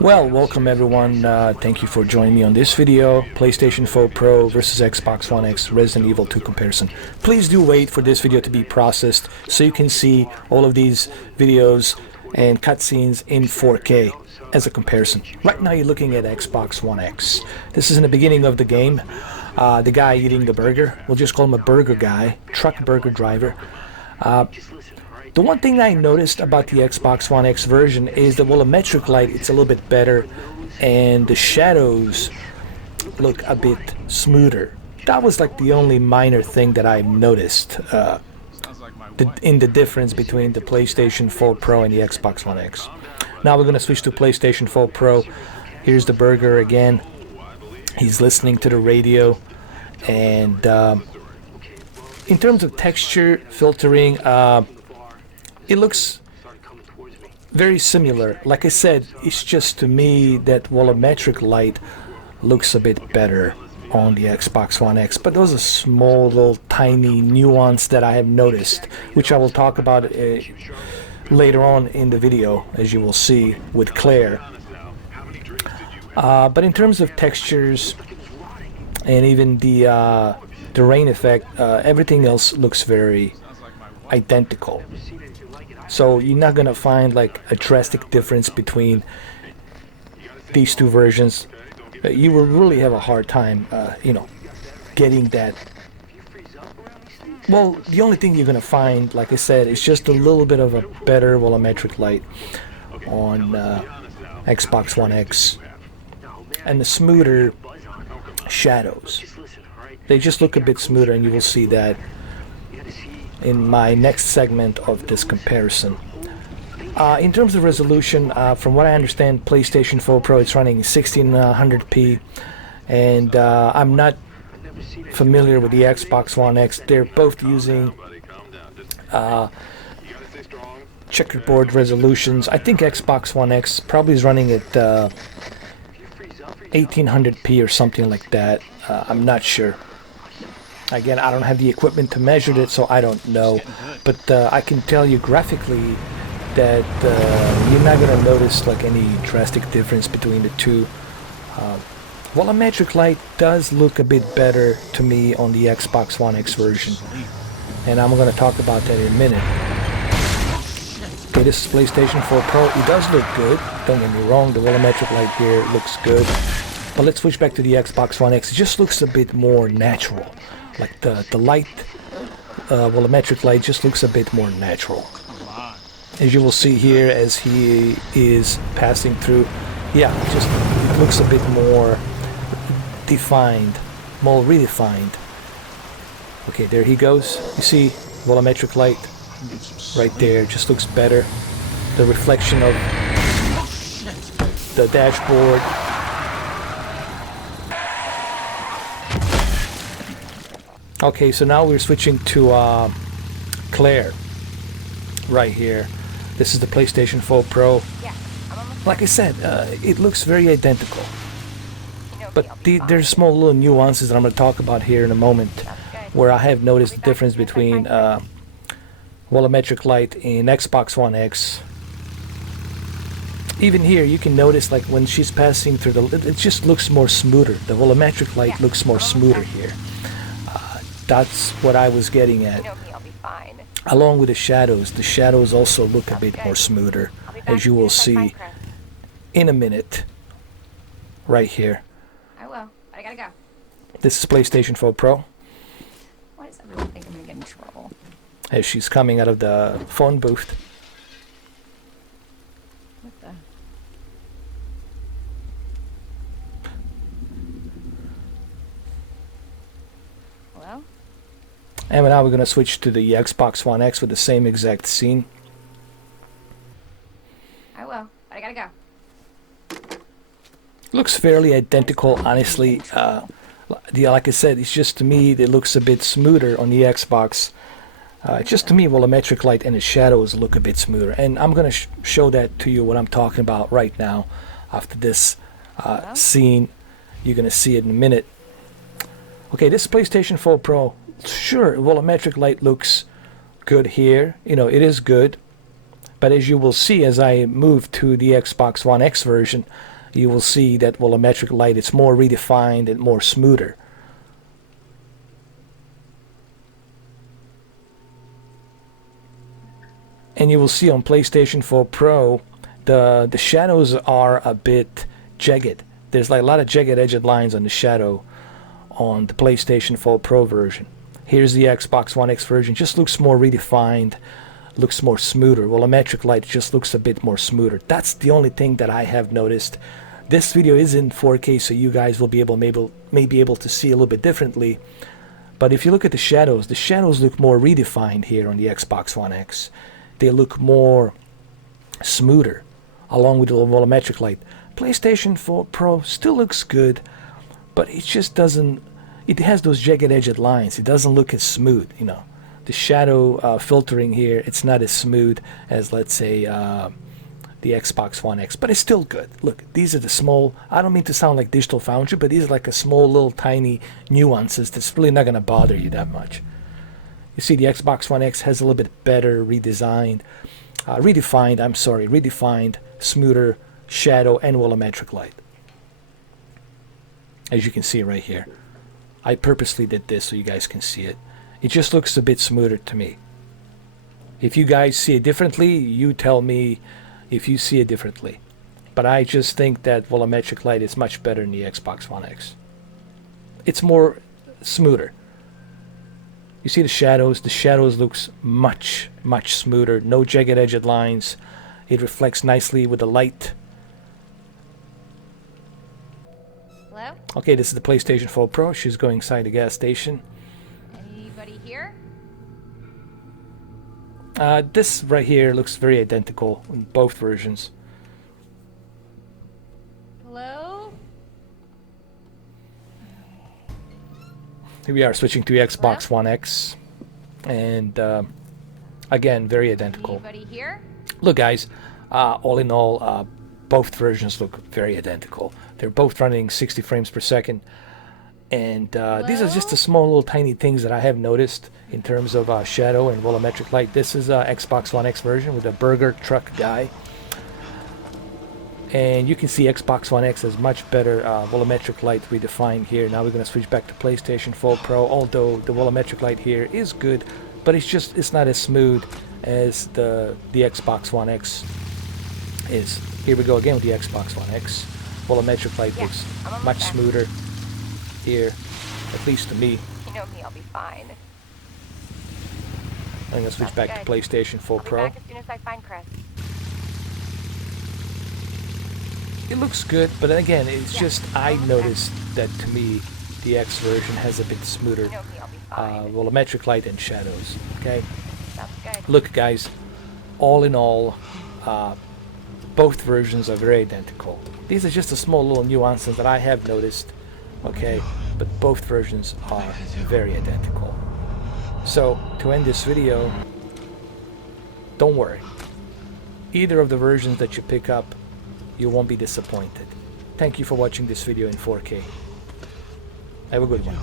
Well, welcome everyone. Thank you for joining me on this video. PlayStation 4 Pro versus Xbox One X Resident Evil 2 comparison. Please do wait for this video to be processed so you can see all of these videos and cutscenes in 4K as a comparison. Right now you're looking at Xbox One X. This is in the beginning of the game. The guy eating the burger, we'll just call him a burger guy, truck burger driver. The one thing I noticed about the Xbox One X version is the volumetric light, it's a little bit better, and the shadows look a bit smoother. That was like the only minor thing that I noticed in the difference between the PlayStation 4 Pro and the Xbox One X. Now we're going to switch to PlayStation 4 Pro. Here's the burger again. He's listening to the radio, and in terms of texture filtering, it looks very similar. Like I said, it's just to me that volumetric light looks a bit better on the Xbox One X, but those are small little tiny nuance that I have noticed, which I will talk about later on in the video, as you will see with Claire. But in terms of textures and even the rain effect, everything else looks very identical. So you're not gonna find like a drastic difference between these two versions. You will really have a hard time, getting that. Well, the only thing you're gonna find, like I said, is just a little bit of a better volumetric light on Xbox One X, and the smoother shadows. They just look a bit smoother, and you will see that in my next segment of this comparison. In terms of resolution, from what I understand, PlayStation 4 Pro is running 1600p, and I'm not familiar with the Xbox One X. They're both using checkerboard resolutions. I think Xbox One X probably is running at 1800p or something like that. I'm not sure. Again, I don't have the equipment to measure it, so I don't know. But I can tell you graphically that you're not going to notice like any drastic difference between the two. Volumetric light does look a bit better to me on the Xbox One X version, and I'm going to talk about that in a minute. Okay, this is PlayStation 4 Pro. It does look good, don't get me wrong. The volumetric light here looks good. But let's switch back to the Xbox One X. It just looks a bit more natural. Like the light, volumetric light just looks a bit more natural. As you will see here as he is passing through, yeah, it looks a bit more defined, more redefined. Okay, there he goes. You see volumetric light right there, just looks better. The reflection of the dashboard. Okay, so now we're switching to Claire right here. This is the PlayStation 4 Pro. Like I said, it looks very identical. But there's small little nuances that I'm going to talk about here in a moment, where I have noticed the difference between volumetric light in Xbox One X. Even here, you can notice like when she's passing through it just looks more smoother. The volumetric light looks more smoother here. That's what I was getting at. Along with the shadows also look a bit more smoother, as you will see in a minute. Right here. I will. I gotta go. This is PlayStation 4 Pro. Why does everyone think I'm gonna get in trouble? As she's coming out of the phone booth. What the? Hello? And now we're going to switch to the Xbox One X with the same exact scene. I will. But I gotta go. Looks fairly identical, honestly. Like I said, it's just to me, it looks a bit smoother on the Xbox. Just to me, volumetric light and the shadows look a bit smoother. And I'm going to show that to you, what I'm talking about right now. After this scene, you're going to see it in a minute. Okay, this PlayStation 4 Pro. Sure, volumetric light looks good here. You know, it is good. But as you will see, as I move to the Xbox One X version, you will see that volumetric light is more redefined and more smoother. And you will see on PlayStation 4 Pro, the shadows are a bit jagged. There's like a lot of jagged edged lines on the shadow on the PlayStation 4 Pro version. Here's the Xbox One X version. Just looks more redefined, looks more smoother. Volumetric light just looks a bit more smoother. That's the only thing that I have noticed. This video is in 4K, so you guys will be able to see a little bit differently. But if you look at the shadows look more redefined here on the Xbox One X. They look more smoother, along with the volumetric light. PlayStation 4 Pro still looks good, but it just doesn't. It has those jagged edged lines. It doesn't look as smooth, you know. The shadow filtering here, it's not as smooth as, let's say, the Xbox One X, but it's still good. Look, these are the small, I don't mean to sound like Digital Foundry, but these are like a small little tiny nuances that's really not going to bother you that much. You see the Xbox One X has a little bit better redefined, smoother shadow and volumetric light. As you can see right here. I purposely did this so you guys can see it. It just looks a bit smoother to me. If you guys see it differently, you tell me if you see it differently. But I just think that volumetric light is much better in the Xbox One X. It's more smoother. You see the shadows looks much smoother. No jagged edged lines. It reflects nicely with the light. Hello? Okay, this is the PlayStation 4 Pro. She's going inside the gas station. Anybody here? This right here looks very identical in both versions. Hello? Here we are switching to Xbox One X. And again, very identical. Anybody here? Look guys, all in all, both versions look very identical. They're both running 60 frames per second. And these are just the small little tiny things that I have noticed in terms of shadow and volumetric light. This is Xbox One X version with a burger truck guy. And you can see Xbox One X has much better volumetric light redefined here. Now we're going to switch back to PlayStation 4 Pro, although the volumetric light here is good, but it's not as smooth as the Xbox One X is. Here we go again with the Xbox One X. Volumetric light looks much smoother here, at least to me. You know me, I'll be fine. I'm going to switch back to PlayStation 4 Pro. Back as soon as I find Chris. It looks good, but again, it's just I noticed that to me the X version has a bit smoother You know me, I'll be fine. volumetric light and shadows. Okay, Sounds good. look guys, all in all, both versions are very identical. These are just the small little nuances that I have noticed. Okay, but both versions are very identical. So to end this video, don't worry. Either of the versions that you pick up, you won't be disappointed. Thank you for watching this video in 4K. Have a good one.